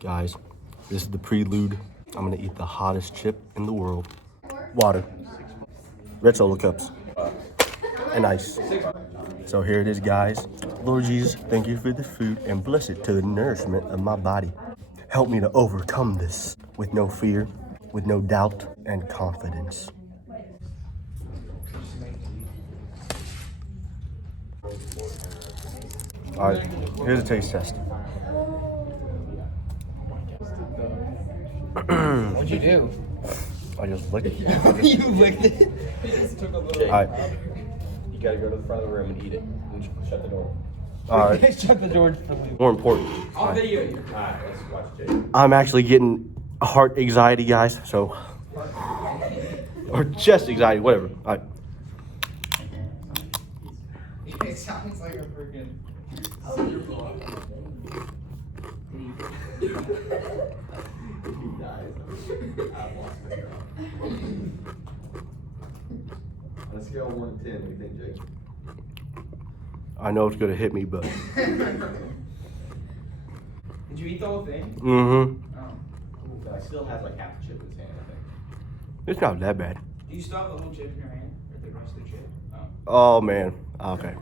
Guys, this is the prelude. I'm gonna eat the hottest chip in the world. Water. Red Solo cups. And ice. So here it is, guys. Lord Jesus, thank you for the food and bless it to the nourishment of my body. Help me to overcome this with no fear, with no doubt, and confidence. All right, here's a taste test. What'd you do? I just licked it. You licked it? All right. You gotta go to the front of the room and eat it. And shut the door. All right. Shut the door for me. More important, I'll video you. Alright, let's watch Jake. I'm actually getting heart anxiety, guys. So, or chest anxiety, whatever. All right. It sounds like a freaking. On a scale of 1 to 10, what do you think, Jake? I know it's gonna hit me, but. Did you eat the whole thing? Mm-hmm. Oh. But I still has like half the chip in his hand, I think. It's not that bad. Do you still have the whole chip in your hand? Or the rest of the chip? Oh man. Okay.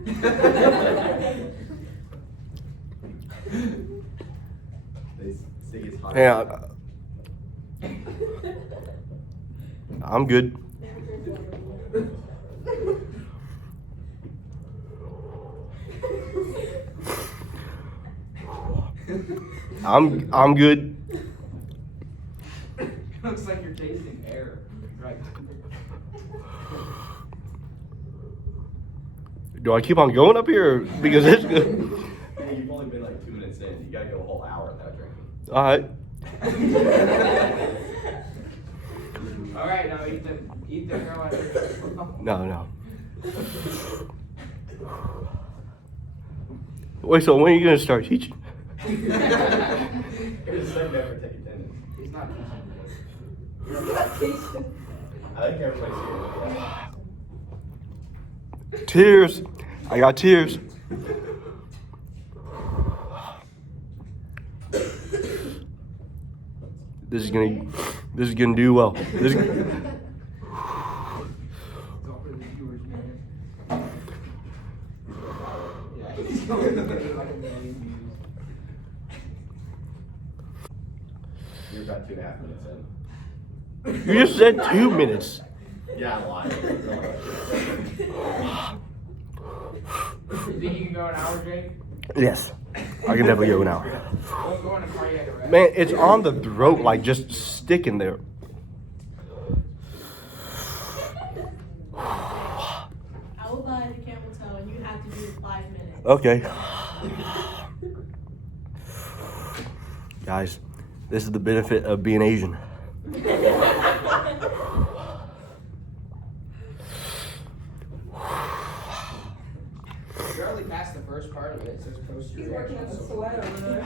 They say it's hot. Yeah. I'm good. I'm good. Looks like you're tasting air. Right. Do I keep on going up here? Or, because it's good. Hey, you've only been like 2 minutes in. You gotta go a whole hour without drinking. All right. All right, now eat the Carolina. No. Wait, so when are you gonna start teaching? Here's the second ever take attendance. He's not I think everybody's here. Tears. I got tears. This is gonna do well. This is, Go for the viewers, man. Yeah, he's going to get like a million views. You're about 2.5 minutes in. you just said 2 minutes. Yeah, I lied. You think you can go an hour, Jake? Yes, I can definitely go an hour. Don't go in a cardiac arrest. Man, it's on the throat, like just sticking there. I will buy the camel toe and you have to do 5 minutes. Okay. Guys, this is the benefit of being Asian. You already passed the first part of it. It says post your reaction. sweat over there.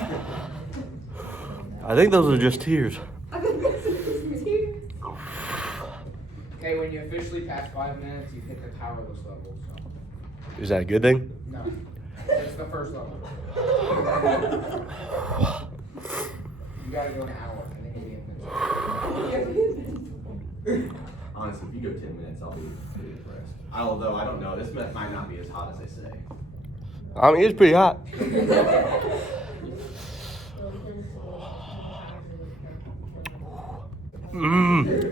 I think those are just tears. Okay, when you officially pass 5 minutes, you hit the towerless level. So. Is that a good thing? No, it's the first level. You gotta go an hour, and then you get Honestly, if you go 10 minutes, I'll be pretty impressed. Although, I don't know. This might not be as hot as they say. I mean, it's pretty hot.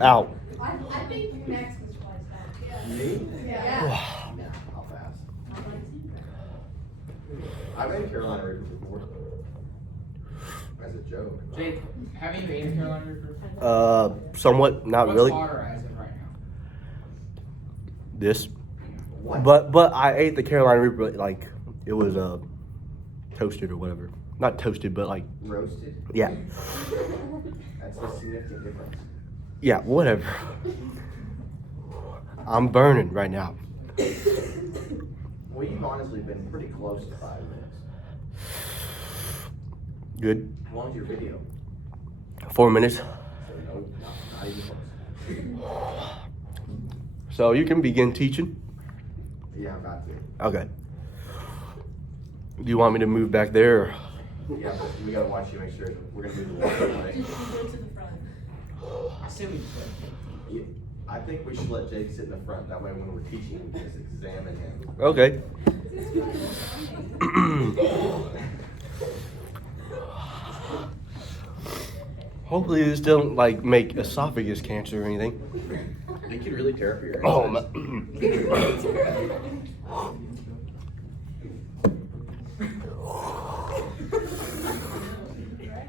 Ow. I think next was twice that. Me? Yeah. Yeah, I'll fast. I've made Carolina Reapers before. As a joke. Jake, have you made a Carolina Reaper? Somewhat, not What's really. hotter as of right now? This. What? But I ate the Carolina Reaper like it was toasted or whatever. Not toasted, but like Roasted? yeah. That's a significant difference. Yeah, whatever. I'm burning right now. Well, you've honestly been pretty close to 5 minutes. Good. How long is your video? 4 minutes. So, no, not even close. So you can begin teaching. Yeah, I'm about to. Okay. Do you want me to move back there? Or? Yeah, but we gotta watch you, make sure we're gonna do the water play. Just go to the front. I say we play. Yeah, I think we should let Jake sit in the front, that way when we're teaching, we can just examine him. Okay. Hopefully this don't like make esophagus cancer or anything. It can really tear up your Oh insides.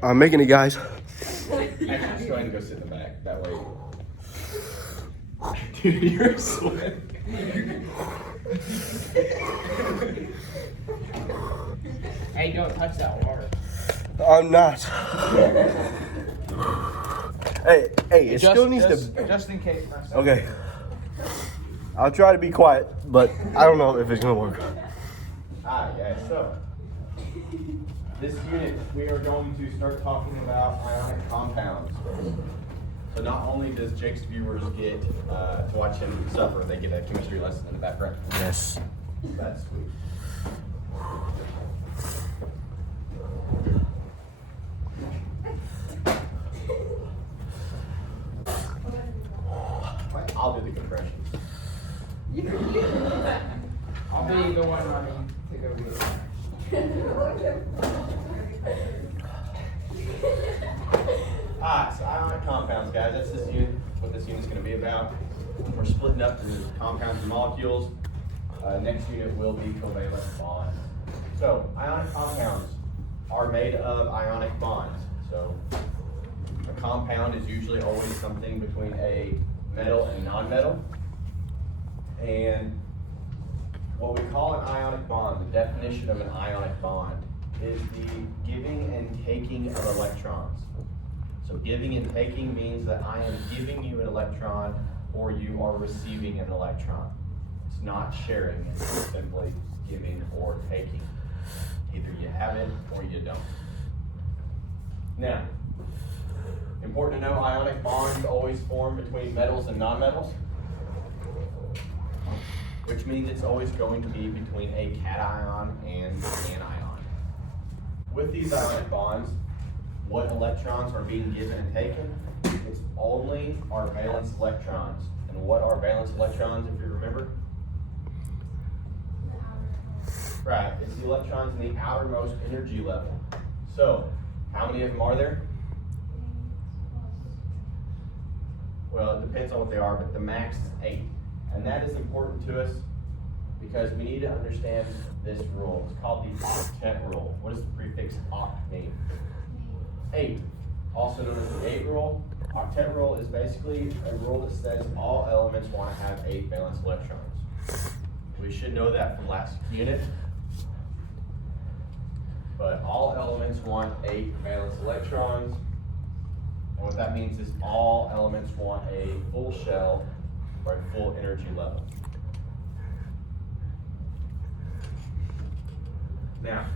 I'm making it, guys. Actually, just go ahead and go sit in the back, that way. Dude, you're sweating. Hey, don't touch that water. I'm not. Hey, it still needs to. Just in case. Okay. I'll try to be quiet, but I don't know if it's gonna work. Alright guys, so this unit we are going to start talking about ionic compounds. So not only does Jake's viewers get to watch him suffer, they get a chemistry lesson in the background. Yes. That's sweet. I'll do the compressions. I'll be the one running to go get it. Alright, so ionic compounds, guys, that's this unit, what this unit's going to be about. We're splitting up into compounds and molecules. Next unit will be covalent bonds. So, ionic compounds are made of ionic bonds. So, a compound is usually always something between a metal and non-metal. And what we call an ionic bond, the definition of an ionic bond, is the giving and taking of electrons. So giving and taking means that I am giving you an electron or you are receiving an electron. It's not sharing, it's simply giving or taking. Either you have it or you don't. Now, important to know, ionic bonds always form between metals and nonmetals, which means it's always going to be between a cation and an ion. With these ionic bonds, what electrons are being given and taken? It's only our valence electrons. And what are valence electrons, if you remember? Right, it's the electrons in the outermost energy level. So, how many of them are there? Well, it depends on what they are, but the max is 8. And that is important to us because we need to understand this rule. It's called the octet rule. What does the prefix oct mean? 8, also known as the 8 rule. Octet rule is basically a rule that says all elements want to have 8 valence electrons. We should know that from last unit. But all elements want 8 valence electrons. And what that means is all elements want a full shell or a full energy level. Now,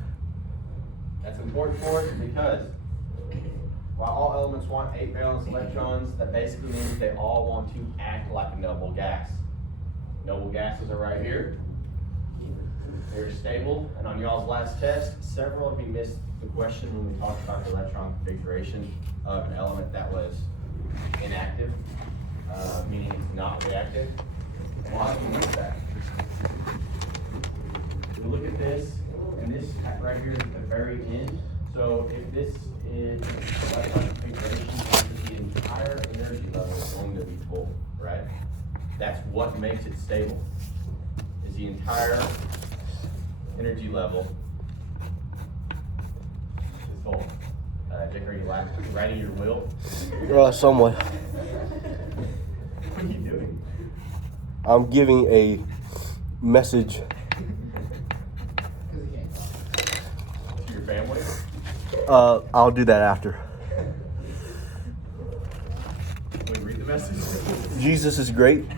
that's important for us because while all elements want 8 valence electrons, that basically means they all want to act like a noble gas. Noble gases are right here. They're stable, and on y'all's last test, several of you missed the question when we talked about the electron configuration of an element that was inactive, meaning it's not reactive. And a lot of you missed that. We look at this, and this right here is at the very end. So if this is electron configuration, the entire energy level is going to be full, right? That's what makes it stable, is the entire energy level is full. Jake, are you writing your will? Somewhat. What are you doing? I'm giving a message. To your family? I'll do that after. Can we read the message? Jesus is great.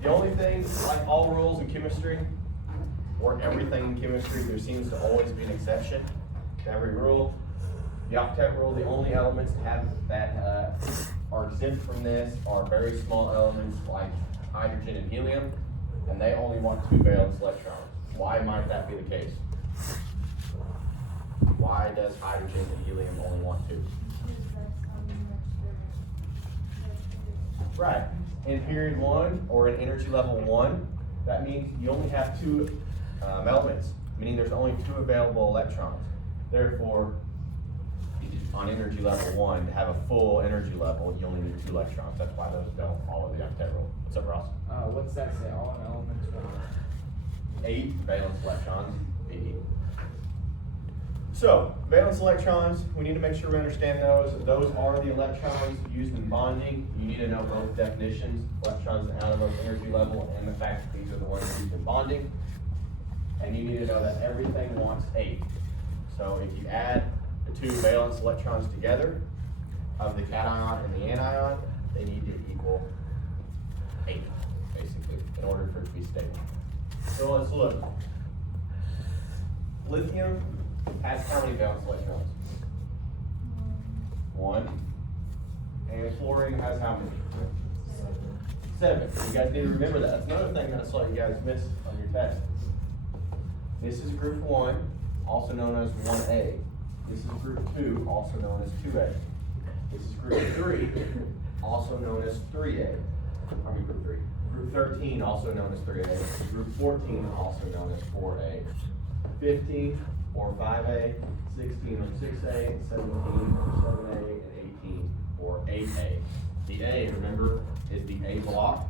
The only thing, like all rules in chemistry, or everything in chemistry, there seems to always be an exception to every rule. The octet rule, the only elements that are exempt from this are very small elements like hydrogen and helium. and they only want 2 valence electrons. Why might that be the case? Why does hydrogen and helium only want 2? Right. In period 1 or in energy level 1, that means you only have 2 elements, meaning there's only 2 available electrons. Therefore, on energy level 1, to have a full energy level, you only need 2 electrons. That's why those don't follow the octet rule. What's up, Ross? What's that say? All elements are 8 valence electrons, 8. So, valence electrons, we need to make sure we understand those. Those are the electrons used in bonding. You need to know both definitions, electrons at outermost energy level, and the fact that these are the ones used in bonding. And you need to know that everything wants 8. So if you add the 2 valence electrons together of the cation and the anion, they need to equal 8, basically, in order for it to be stable. So let's look. Lithium has how many valence electrons? 1. And fluorine has how many? 7. You guys need to remember that. That's another thing that I saw you guys miss on your test. This is group 1, also known as 1A. This is group 2, also known as 2A. This is group 3, also known as 3A. I mean group 3. Group 13, also known as 3A. Group 14, also known as 4A. 15, or 5A. 16, or 6A. 17, or 7A. And 18, or 8A. The A, remember, is the A block,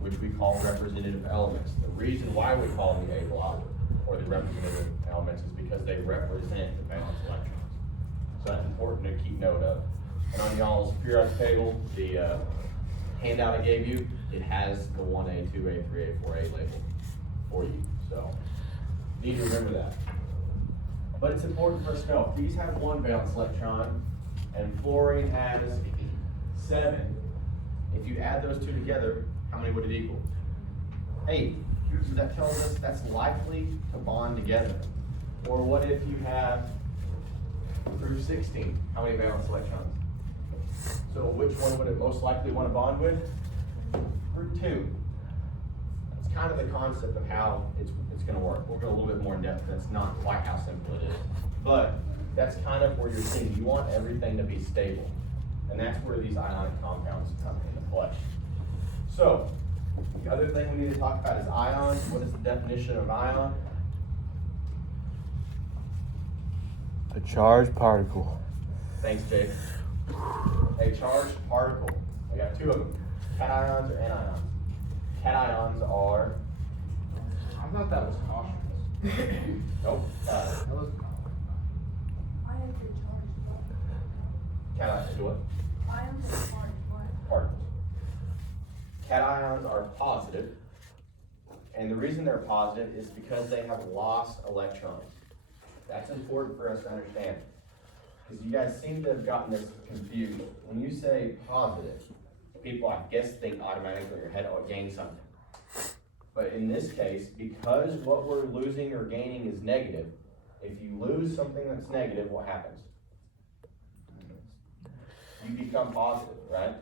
which we call representative elements. The reason why we call them the A block, or the representative elements, is because they represent the valence electrons. So that's important to keep note of. And on y'all's periodic table, the handout I gave you, it has the 1A, 2A, 3A, 4A label for you. So you need to remember that. But it's important for us to know, if these have 1 valence electron and fluorine has 7, if you add those 2 together, how many would it equal? 8. So that tells us that's likely to bond together. Or what if you have group 16? How many valence electrons? So which one would it most likely want to bond with? Group 2. That's kind of the concept of how it's going to work. We'll go a little bit more in depth. That's not quite how simple it is. But that's kind of where you're seeing. You want everything to be stable. And that's where these ionic compounds come into play. So, the other thing we need to talk about is ions. What is the definition of ion? A charged particle. Thanks, Jake. A charged particle. We got 2 of them. Cations or anions. Cations are. I thought that was caution. Nope. That was Ions are charged Cations do what? what? Ions are charged what? Particles. Cations are positive, and the reason they're positive is because they have lost electrons. That's important for us to understand, because you guys seem to have gotten this confused. When you say positive, people, I guess, think automatically in your head, oh, gain something. But in this case, because what we're losing or gaining is negative, if you lose something that's negative, what happens? You become positive, right?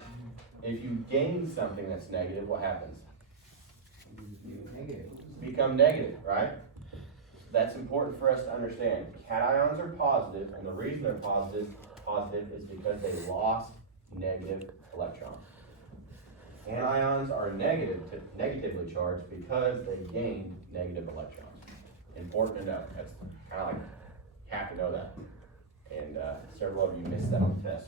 If you gain something that's negative, what happens? negative. Become negative, right? That's important for us to understand. Cations are positive, and the reason they're positive is because they lost negative electrons. Anions are negatively charged because they gained negative electrons. Important to know. That's kind of like, you have to know that. And several of you missed that on the test.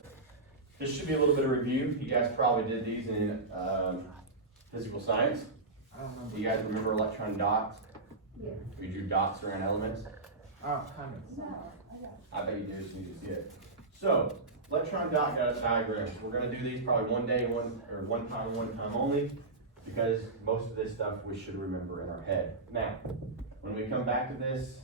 This should be a little bit of review. You guys probably did these in physical science. I don't know. Do you guys remember electron dots? Yeah. We drew dots around elements. Oh, kind of. I bet you do, so you can see it. So, electron dot diagrams. We're going to do these probably one time only, because most of this stuff we should remember in our head. Now, when we come back to this,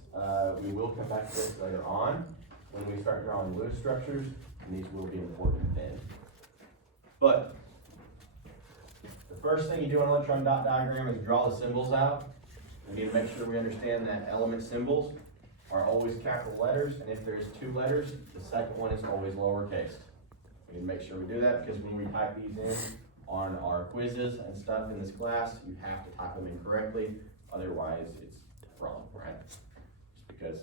we will come back to this later on, when we start drawing Lewis structures, and these will be important then. But, the first thing you do on an electron dot diagram is draw the symbols out. We need to make sure we understand that element symbols are always capital letters, and if there's 2 letters, the second one is always lowercase. We need to make sure we do that, because when we type these in, on our quizzes and stuff in this class, you have to type them in correctly, otherwise it's wrong, right? Just because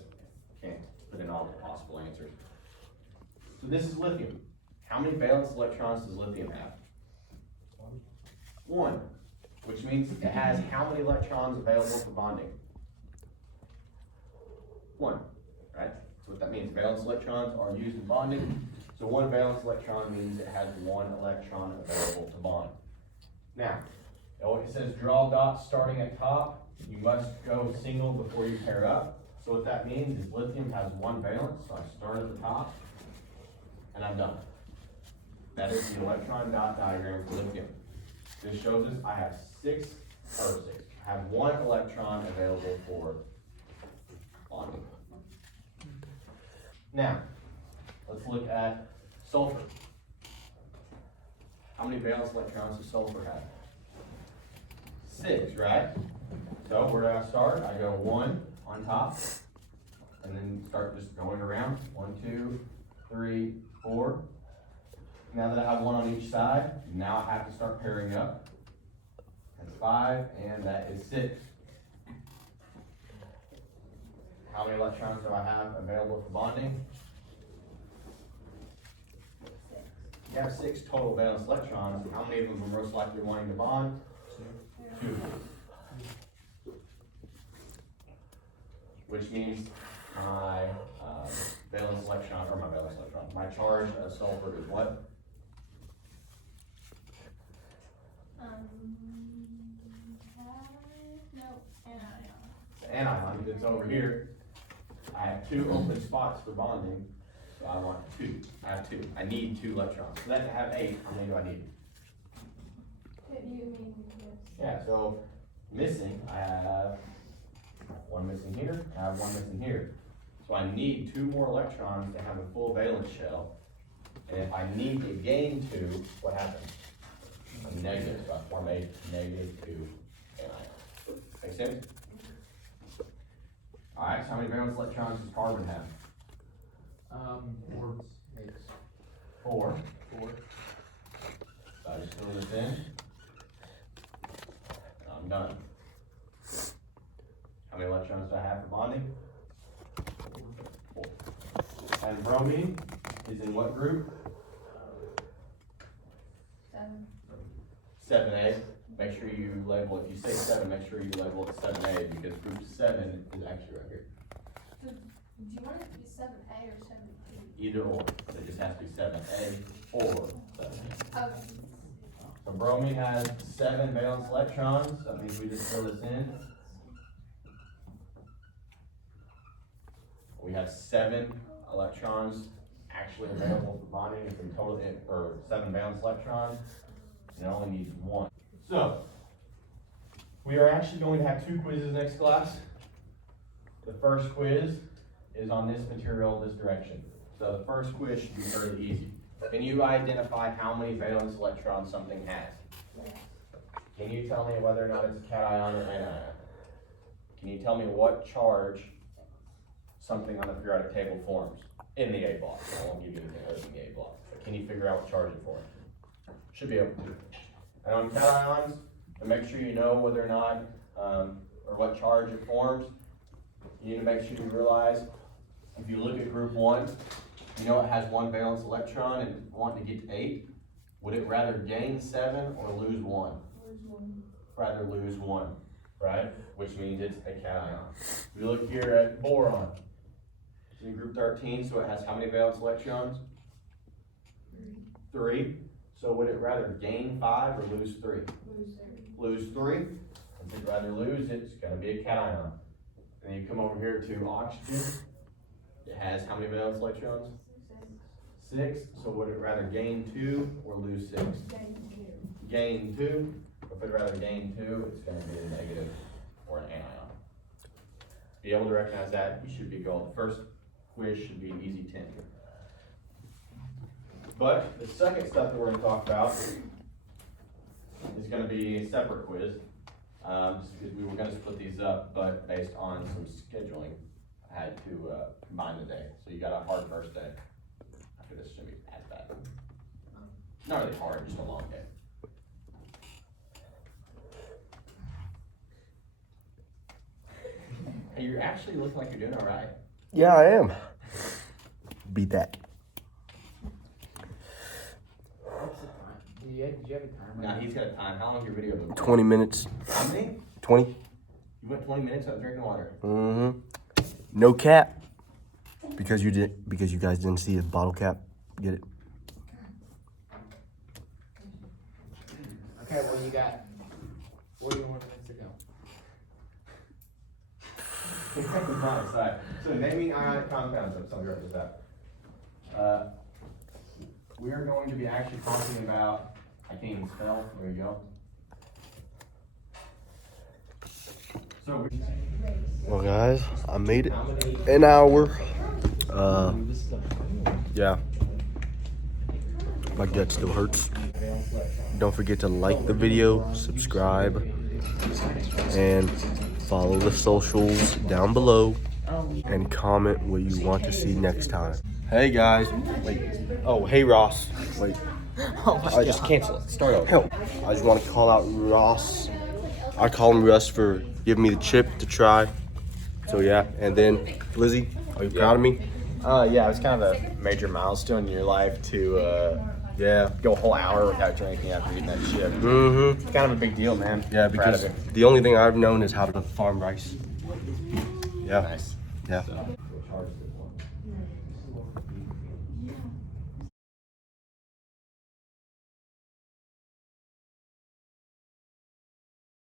you can't put in all the possible answers. So this is lithium. How many valence electrons does lithium have? 1, which means it has how many electrons available for bonding? 1, right? So what that means, valence electrons are used in bonding. So 1 valence electron means it has 1 electron available to bond. Now, it says draw dots starting at top. You must go single before you pair up. So what that means is lithium has 1 valence, so I start at the top, and I'm done. That is the electron dot diagram for lithium. This shows us I have 6. I have 1 electron available for bonding. Now, let's look at sulfur. How many valence electrons does sulfur have? 6, right? So where do I start? I go 1 on top, and then start just going around. 1, 2, 3, 4. Now that I have 1 on each side, now I have to start pairing up. That's 5, and that is 6. How many electrons do I have available for bonding? You have 6 total valence electrons. How many of them are most likely wanting to bond? 2. Which means my valence electron, or my charge of sulfur is what? Anion, it's over here. I have 2 open spots for bonding, so I want 2. I have 2. I need 2 electrons. So then I have 8. How many do I need? Yeah, so missing, I have 1 missing here, I have 1 missing here. So I need 2 more electrons to have a full valence shell. And if I need to gain 2, what happens? A negative, so I form a -2 anion. Make sense? Alright, so how many valence electrons does carbon have? 4. 4. So I just fill this in. And I'm done. How many electrons do I have for bonding? 4. And bromine is in what group? 7A. Make sure you label, if you say 7, make sure you label it 7A because group 7 is actually right here. So, do you want it to be 7A or 7B? Either or. It just has to be 7A or 7A. Okay. So bromine has 7 valence electrons. That means we just fill this in. We have 7 electrons actually available for bonding. If we total it, or 7 valence electrons, and it only needs 1. So, we are actually going to have 2 quizzes next class. The first quiz is on this material, this direction. So the first quiz should be fairly easy. Can you identify how many valence electrons something has? Can you tell me whether or not it's a cation or anion? Can you tell me what charge something on the periodic table forms in the A block? I won't give you anything other than the A block. But can you figure out what charge it forms? Should be able to. And on cations, to make sure you know whether or not, or what charge it forms, you need to make sure you realize, if you look at group 1, you know it has 1 valence electron and wanting to get to 8. Would it rather gain 7 or lose 1? Rather lose 1, right? Which means it's a cation. We look here at boron. It's in group 13, so it has how many valence electrons? 3. So would it rather gain 5 or lose 3? Lose 3. If it'd rather lose, it's going to be a cation. And then you come over here to oxygen. It has how many valence electrons? 6. So would it rather gain 2 or lose 6? Gain 2. If it'd rather gain 2, it's going to be a negative or an anion. Be able to recognize that, you should be gold. The first quiz should be easy 10. But the second stuff that we're going to talk about is going to be a separate quiz. Just because we were going to split these up, but based on some scheduling, I had to combine the day. So you got a hard first day. After this shouldn't be as bad. Not really hard, just a long day. Hey, you're actually looking like you're doing all right. Yeah, I am. Beat that. What's the time? Did you have a timer? Nah, he's got a time. How long is your video? Been? 20 minutes. How many? 20. You went 20 minutes without drinking water. Mm-hmm. No cap. Because you guys didn't see a bottle cap. Get it? Okay, well you got 41 minutes to go. So naming ionic compounds of some with that. We are going to be actually talking about, I can't even spell, there you go. So Well, guys, I made it. An hour. Yeah. My gut still hurts. Don't forget to like the video, subscribe, and follow the socials down below, and comment what you want to see next time. Hey guys, wait. Oh, hey Ross. Wait. I just cancel it. Start over. Hell, I just want to call out Ross. I call him Russ for giving me the chip to try. So yeah, and then Lizzie, are you proud of me? Yeah, it was kind of a major milestone in your life to Yeah. go a whole hour without drinking after eating that chip. Mm-hmm. It's kind of a big deal, man. Yeah, Proud because of it. the only thing I've known is how to farm rice. Yeah. Nice. Yeah. So.